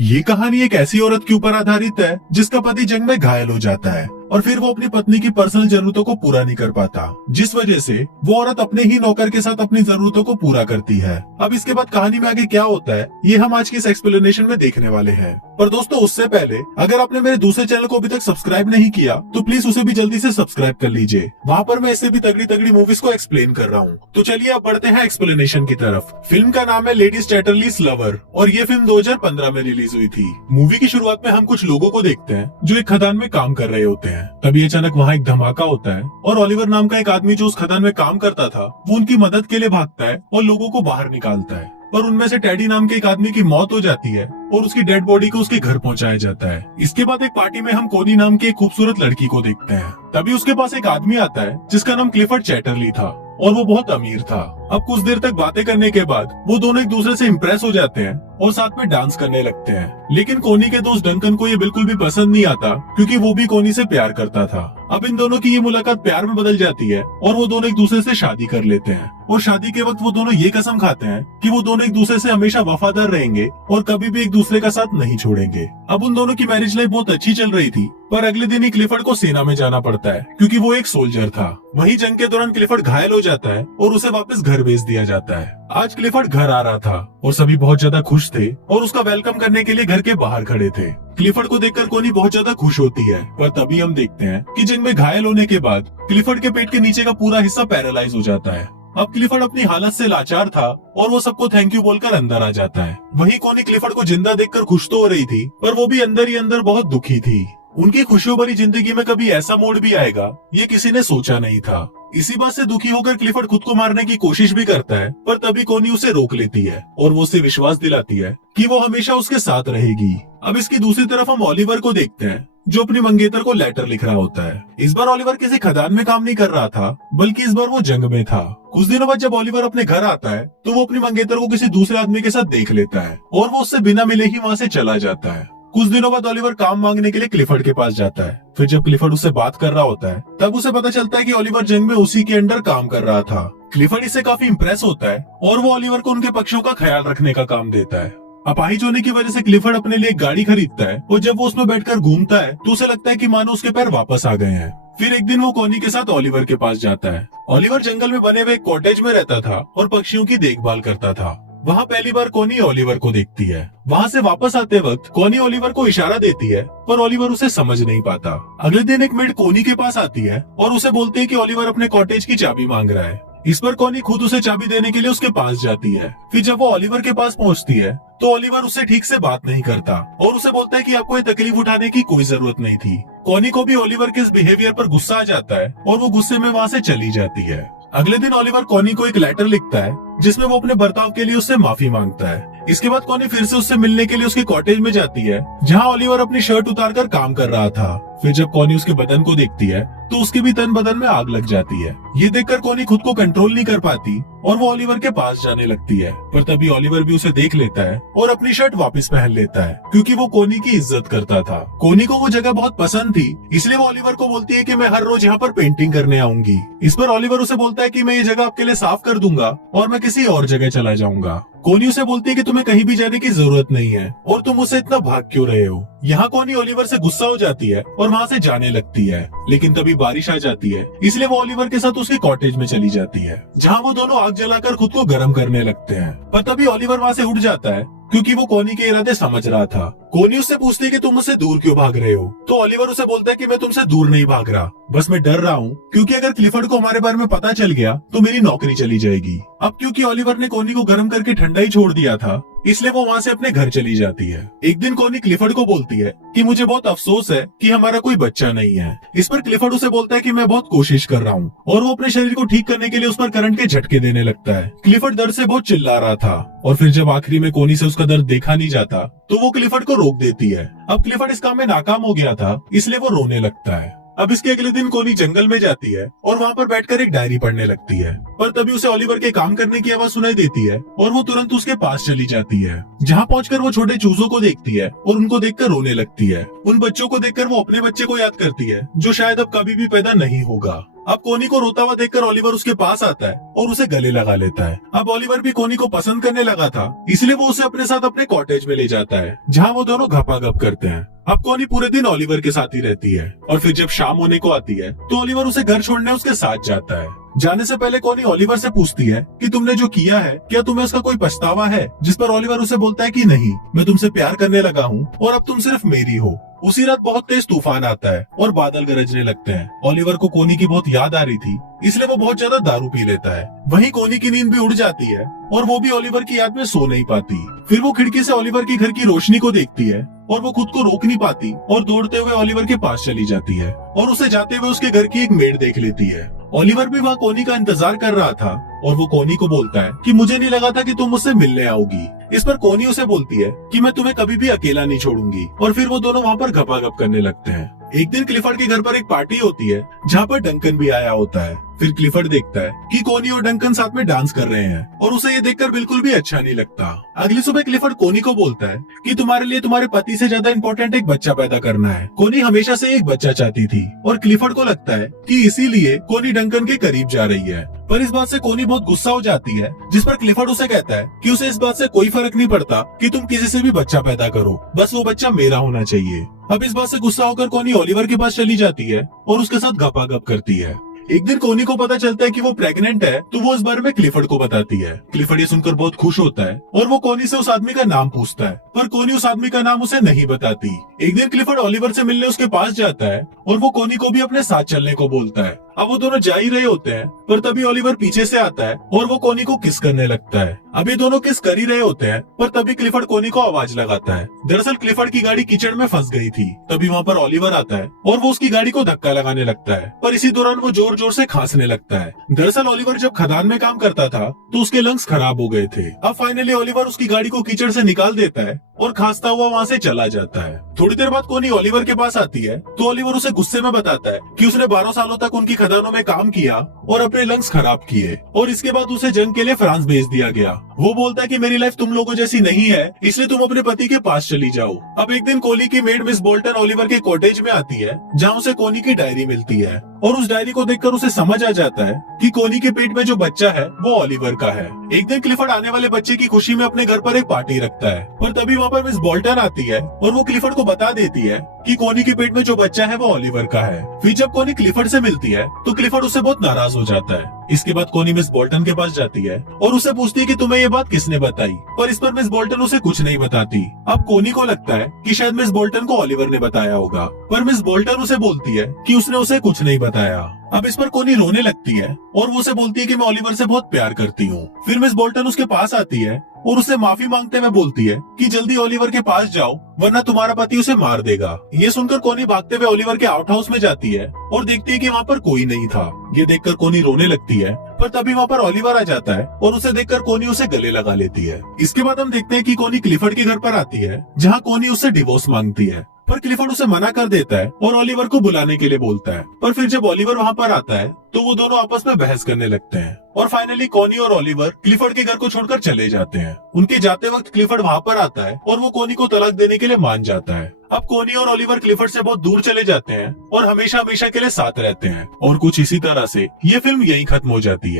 ये कहानी एक ऐसी औरत के ऊपर आधारित है जिसका पति जंग में घायल हो जाता है और फिर वो अपनी पत्नी की पर्सनल जरूरतों को पूरा नहीं कर पाता, जिस वजह से वो औरत अपने ही नौकर के साथ अपनी जरूरतों को पूरा करती है। अब इसके बाद कहानी में आगे क्या होता है ये हम आज की इस एक्सप्लेनेशन में देखने वाले हैं। पर दोस्तों उससे पहले अगर आपने मेरे दूसरे चैनल को अभी तक सब्सक्राइब नहीं किया तो प्लीज उसे भी जल्दी से सब्सक्राइब कर लीजिए। वहाँ पर मैं इससे भी तगड़ी तगड़ी मूवीज को एक्सप्लेन कर रहा हूँ। तो चलिए अब बढ़ते हैं एक्सप्लेनेशन की तरफ। फिल्म का नाम है लेडी चैटरलीज लवर और ये फिल्म 2015 में रिलीज हुई थी। मूवी की शुरुआत में हम कुछ लोगों को देखते हैं जो एक खदान में काम कर रहे होते हैं। तभी अचानक वहाँ एक धमाका होता है और ओलिवर नाम का एक आदमी जो उस खदान में काम करता था वो उनकी मदद के लिए भागता है और लोगों को बाहर निकालता है। पर उनमें से टेडी नाम के एक आदमी की मौत हो जाती है और उसकी डेड बॉडी को उसके घर पहुंचाया जाता है। इसके बाद एक पार्टी में हम कोनी नाम की एक खूबसूरत लड़की को देखते हैं। तभी उसके पास एक आदमी आता है जिसका नाम क्लिफर्ड चैटरली था और वो बहुत अमीर था। अब कुछ देर तक बातें करने के बाद वो दोनों एक दूसरे से इम्प्रेस हो जाते हैं और साथ में डांस करने लगते हैं। लेकिन कोनी के दोस्त डंकन को ये बिल्कुल भी पसंद नहीं आता क्योंकि वो भी कोनी से प्यार करता था। अब इन दोनों की ये मुलाकात प्यार में बदल जाती है और वो दोनों एक दूसरे से शादी कर लेते हैं। और शादी के वक्त वो दोनों ये कसम खाते हैं कि वो दोनों एक दूसरे से हमेशा वफादार रहेंगे और कभी भी एक दूसरे का साथ नहीं छोड़ेंगे। अब उन दोनों की मैरिज लाइफ बहुत अच्छी चल रही थी, पर अगले दिन ही क्लिफर्ड को सेना में जाना पड़ता है क्योंकि वो एक सोल्जर था। वहीं जंग के दौरान क्लिफर्ड घायल हो जाता है और उसे वापस घर भेज दिया जाता है। आज क्लिफर्ड घर आ रहा था और सभी बहुत ज्यादा खुश थे और उसका वेलकम करने के लिए घर के बाहर खड़े थे। क्लिफर्ड को देखकर कोनी बहुत ज्यादा खुश होती है, पर तभी हम देखते हैं कि जंग में घायल होने के बाद क्लिफर्ड के पेट के नीचे का पूरा हिस्सा पैरालाइज हो जाता है। अब क्लिफर्ड अपनी हालत से लाचार था और वो सबको थैंक यू बोलकर अंदर आ जाता है। वहीं कोनी क्लिफर्ड को जिंदा देखकर खुश तो हो रही थी, पर वो भी अंदर ही अंदर बहुत दुखी थी। उनकी खुशियों भरी जिंदगी में कभी ऐसा मोड़ भी आएगा ये किसी ने सोचा नहीं था। इसी बात से दुखी होकर क्लिफर्ड खुद को मारने की कोशिश भी करता है, पर तभी कोनी उसे रोक लेती है और वो उसे विश्वास दिलाती है कि वो हमेशा उसके साथ रहेगी। अब इसकी दूसरी तरफ हम ओलिवर को देखते हैं जो अपनी मंगेतर को लेटर लिख रहा होता है। इस बार ओलिवर किसी खदान में काम नहीं कर रहा था, बल्कि इस बार वो जंग में था। कुछ दिनों बाद जब ओलिवर अपने घर आता है तो वो अपनी मंगेतर को किसी दूसरे आदमी के साथ देख लेता है और वो उससे बिना मिले ही वहाँ से चला जाता है। कुछ दिनों बाद ओलिवर काम मांगने के लिए क्लिफर्ड के पास जाता है। फिर जब क्लिफर्ड उससे बात कर रहा होता है तब उसे पता चलता है कि ओलिवर जंग में उसी के अंडर काम कर रहा था। क्लिफर्ड इससे काफी इम्प्रेस होता है और वो ओलिवर को उनके पक्षियों का ख्याल रखने का काम देता है। अपाहिज होने की वजह से क्लिफर्ड अपने लिए एक गाड़ी खरीदता है और जब वो उसमें बैठकर घूमता है तो उसे लगता है कि मानो उसके पैर वापस आ गए हैं। फिर एक दिन वो कोनी के साथ ओलिवर के पास जाता है। ओलिवर जंगल में बने हुए एक कॉटेज में रहता था और पक्षियों की देखभाल करता था। वहाँ पहली बार कोनी ओलिवर को देखती है। वहाँ से वापस आते वक्त कोनी ओलिवर को इशारा देती है, पर ओलिवर उसे समझ नहीं पाता। अगले दिन एक मेड कोनी के पास आती है और उसे बोलती है कि ओलिवर अपने कॉटेज की चाबी मांग रहा है। इस पर कोनी खुद उसे चाबी देने के लिए उसके पास जाती है। फिर जब वो ओलिवर के पास पहुँचती है तो ओलिवर उससे ठीक से बात नहीं करता और उसे बोलता है कि आपको ये तकलीफ उठाने की कोई जरूरत नहीं थी। कोनी को भी ओलिवर के इस बिहेवियर पर गुस्सा आ जाता है और वो गुस्से में वहाँ से चली जाती है। अगले दिन ओलिवर कोनी को एक लेटर लिखता है जिसमें वो अपने बर्ताव के लिए उससे माफी मांगता है। इसके बाद कोनी फिर से उससे मिलने के लिए उसके कॉटेज में जाती है जहाँ ओलिवर अपनी शर्ट उतारकर काम कर रहा था। फिर जब कोनी उसके बदन को देखती है तो उसके भी तन बदन में आग लग जाती है। ये देखकर कोनी खुद को कंट्रोल नहीं कर पाती और वो ओलिवर के पास जाने लगती है, पर तभी ओलिवर भी उसे देख लेता है और अपनी शर्ट वापस पहन लेता है क्योंकि वो कोनी की इज्जत करता था। कोनी को वो जगह बहुत पसंद थी, इसलिए वो ओलिवर को बोलती है कि मैं हर रोज यहाँ पर पेंटिंग करने आऊंगी। इस पर ओलिवर उसे बोलता है कि मैं ये जगह आपके लिए साफ कर दूंगा और मैं किसी और जगह चला जाऊंगा। कोनी उसे बोलती है कि तुम्हें कहीं भी जाने की जरूरत नहीं है और तुम उसे इतना भाग क्यों रहे हो। यहाँ कोनी ओलिवर से गुस्सा हो जाती है और वहाँ से जाने लगती है, लेकिन तभी बारिश आ जाती है, इसलिए वो ओलिवर के साथ उसके कॉटेज में चली जाती है जहाँ वो दोनों आग जलाकर खुद को गर्म करने लगते हैं। पर तभी ओलिवर वहाँ से उठ जाता है क्योंकि वो कोनी के इरादे समझ रहा था। कोनी उससे पूछती है कि तुम मुझसे दूर क्यों भाग रहे हो, तो ओलिवर उसे बोलता है कि मैं तुमसे दूर नहीं भाग रहा, बस मैं डर रहा हूँ क्योंकि अगर क्लिफर्ड को हमारे बारे में पता चल गया तो मेरी नौकरी चली जाएगी। अब क्योंकि ओलिवर ने कोनी को गर्म करके ठंडा ही छोड़ दिया था, इसलिए वो वहाँ से अपने घर चली जाती है। एक दिन कोनी क्लिफर्ड को बोलती है कि मुझे बहुत अफसोस है कि हमारा कोई बच्चा नहीं है। इस पर क्लिफर्ड उसे बोलता है कि मैं बहुत कोशिश कर रहा हूँ और वो अपने शरीर को ठीक करने के लिए उस पर करंट के झटके देने लगता है। क्लिफर्ड दर्द से बहुत चिल्ला रहा था और फिर जब आखिरी में कोनी से उसका दर्द देखा नहीं जाता तो वो क्लिफर्ड को रोक देती है। अब क्लिफर्ड इस काम में नाकाम हो गया था, इसलिए वो रोने लगता है। अब इसके अगले दिन कोनी जंगल में जाती है और वहाँ पर बैठकर एक डायरी पढ़ने लगती है, पर तभी उसे ओलिवर के काम करने की आवाज सुनाई देती है और वो तुरंत उसके पास चली जाती है। जहाँ पहुंचकर वो छोटे चूजों को देखती है और उनको देखकर रोने लगती है। उन बच्चों को देखकर वो अपने बच्चे को याद करती है जो शायद अब कभी भी पैदा नहीं होगा। अब कोनी को रोता हुआ देखकर ओलिवर उसके पास आता है और उसे गले लगा लेता है। अब ओलिवर भी कोनी को पसंद करने लगा था, इसलिए वो उसे अपने साथ अपने कॉटेज में ले जाता है, जहाँ वो दोनों घपाघप करते हैं। अब कोनी पूरे दिन ओलिवर के साथ ही रहती है और फिर जब शाम होने को आती है तो ओलिवर उसे घर छोड़ने उसके साथ जाता है। जाने से पहले कोनी ओलिवर से पूछती है कि तुमने जो किया है क्या तुम्हें उसका कोई पछतावा है, जिस पर ओलिवर उसे बोलता है कि नहीं, मैं तुमसे प्यार करने लगा हूँ और अब तुम सिर्फ मेरी हो। उसी रात बहुत तेज तूफान आता है और बादल गरजने लगते हैं। ओलिवर को कोनी की बहुत याद आ रही थी, इसलिए वो बहुत ज्यादा दारू पी लेता है। वहीं कोनी की नींद भी उड़ जाती है और वो भी ओलिवर की याद में सो नहीं पाती। फिर वो खिड़की से ओलिवर के घर की रोशनी को देखती है और वो खुद को रोक नहीं पाती और दौड़ते हुए ओलिवर के पास चली जाती है और उसे जाते हुए उसके घर की एक मेड देख लेती है। ओलिवर भी वहाँ कोनी का इंतजार कर रहा था और वो कोनी को बोलता है कि मुझे नहीं लगा था कि तुम मुझसे मिलने आओगी। इस पर कोनी उसे बोलती है कि मैं तुम्हें कभी भी अकेला नहीं छोड़ूंगी और फिर वो दोनों वहाँ पर घपाघप करने लगते हैं। एक दिन क्लिफर्ड के घर पर एक पार्टी होती है जहाँ पर डंकन भी आया होता है। फिर क्लिफर्ड देखता है कि कोनी और डंकन साथ में डांस कर रहे हैं और उसे ये देखकर बिल्कुल भी अच्छा नहीं लगता। अगली सुबह क्लिफर्ड कोनी को बोलता है कि तुम्हारे लिए तुम्हारे पति से ज्यादा इम्पोर्टेंट एक बच्चा पैदा करना है। कोनी हमेशा से एक बच्चा चाहती थी और क्लिफर्ड को लगता है कि इसीलिए कोनी डंकन के करीब जा रही है। पर इस बात से कोनी बहुत गुस्सा हो जाती है, जिस पर क्लिफर्ड उसे कहता है कि उसे इस बात से कोई फर्क नहीं पड़ता कि तुम किसी से भी बच्चा पैदा करो, बस वो बच्चा मेरा होना चाहिए। अब इस बात से गुस्सा होकर कोनी ओलिवर के पास चली जाती है और उसके साथ घपाघप करती है। एक दिन कोनी को पता चलता है कि वो प्रेग्नेंट है, तो वो इस बारे में क्लिफर्ड को बताती है। क्लिफर्ड ये सुनकर बहुत खुश होता है और वो कोनी से उस आदमी का नाम पूछता है, पर कोनी उस आदमी का नाम उसे नहीं बताती। एक दिन क्लिफर्ड ओलिवर से मिलने उसके पास जाता है और वो कोनी को भी अपने साथ चलने को बोलता है। अब वो दोनों जा ही रहे होते हैं, पर तभी ओलिवर पीछे से आता है और वो कोनी को किस करने लगता है। अब ये दोनों किस कर ही रहे होते हैं, पर तभी क्लिफर्ड कोनी को आवाज लगाता है। दरअसल क्लिफर्ड की गाड़ी कीचड़ में फंस गई थी। तभी वहाँ पर ओलिवर आता है और वो उसकी गाड़ी को धक्का लगाने लगता है, पर इसी दौरान वो जोर जोर से खांसने लगता है। दरअसल ओलिवर जब खदान में काम करता था तो उसके लंग्स खराब हो गए थे। अब फाइनली ओलिवर उसकी गाड़ी को कीचड़ से निकाल देता है और खांसता हुआ वहाँ से चला जाता है। थोड़ी देर बाद कोनी ओलिवर के पास आती है तो ओलिवर उसे गुस्से में बताता है कि उसने 12 सालों तक उनकी खदानों में काम किया और अपने लंग्स खराब किए और इसके बाद उसे जंग के लिए फ्रांस भेज दिया गया। वो बोलता है कि मेरी लाइफ तुम लोगों जैसी नहीं है, इसलिए तुम अपने पति के पास चली जाओ। अब एक दिन कोनी की मेड मिस बोल्टन ओलिवर के कॉटेज में आती है, जहाँ उसे कोनी की डायरी मिलती है और उस डायरी को देखकर उसे समझ आ जाता है कि कोनी के पेट में जो बच्चा है वो ओलिवर का है। एक दिन क्लिफर्ड आने वाले बच्चे की खुशी में अपने घर पर एक पार्टी रखता है, पर तभी वहाँ पर मिस बोल्टन आती है और वो क्लिफर्ड को बता देती है कि कोनी के पेट में जो बच्चा है वो ओलिवर का है। फिर जब कोनी क्लिफर्ड से मिलती है तो क्लिफर्ड उससे बहुत नाराज हो जाता है। इसके बाद कोनी मिस बोल्टन के पास जाती है और उसे पूछती है कि तुम्हें ये बात किसने बताई, पर इस पर मिस बोल्टन उसे कुछ नहीं बताती। अब कोनी को लगता है कि शायद मिस बोल्टन को ओलिवर ने बताया होगा, पर मिस बोल्टन उसे बोलती है कि उसने उसे कुछ नहीं बताया। अब इस पर कोनी रोने लगती है और वो उसे बोलती है कि मैं ओलिवर से बहुत प्यार करती हूँ। फिर मिस बोल्टन उसके पास आती है और उससे माफी मांगते हुए बोलती है कि जल्दी ओलिवर के पास जाओ वरना तुम्हारा पति उसे मार देगा। ये सुनकर कोनी भागते हुए ओलिवर के आउट हाउस में जाती है और देखती है कि वहाँ पर कोई नहीं था। ये देखकर कोनी रोने लगती है, पर तभी वहाँ पर ओलिवर आ जाता है और उसे देखकर कोनी उसे गले लगा लेती है। इसके बाद हम देखते हैं कि कोनी क्लिफर्ड के घर पर आती है, जहाँ कोनी उससे डिवोर्स मांगती है, पर क्लिफर्ड उसे मना कर देता है और ओलिवर को बुलाने के लिए बोलता है। पर फिर जब ओलिवर वहाँ पर आता है तो वो दोनों आपस में बहस करने लगते हैं और फाइनली कोनी और ओलिवर क्लिफर्ड के घर को छोड़कर चले जाते हैं। उनके जाते वक्त क्लिफर्ड वहाँ पर आता है और वो कोनी को तलाक देने के लिए मान जाता है। अब कोनी और ओलिवर क्लिफर्ड से बहुत दूर चले जाते हैं और हमेशा हमेशा के लिए साथ रहते हैं और कुछ इसी तरह से ये फिल्म यहीं खत्म हो जाती है।